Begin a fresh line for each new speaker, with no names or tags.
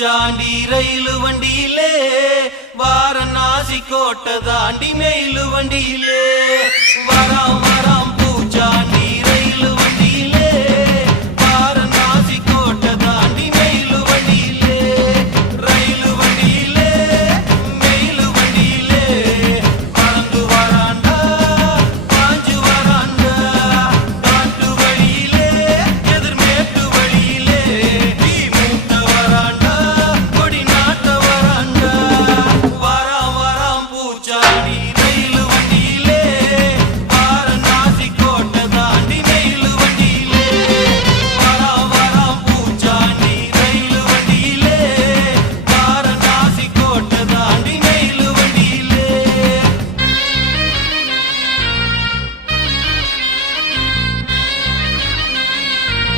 குச்சாண்டி rail வண்டியிலே வாரணாசி கோட்டதாண்டி mail வண்டியிலே reality.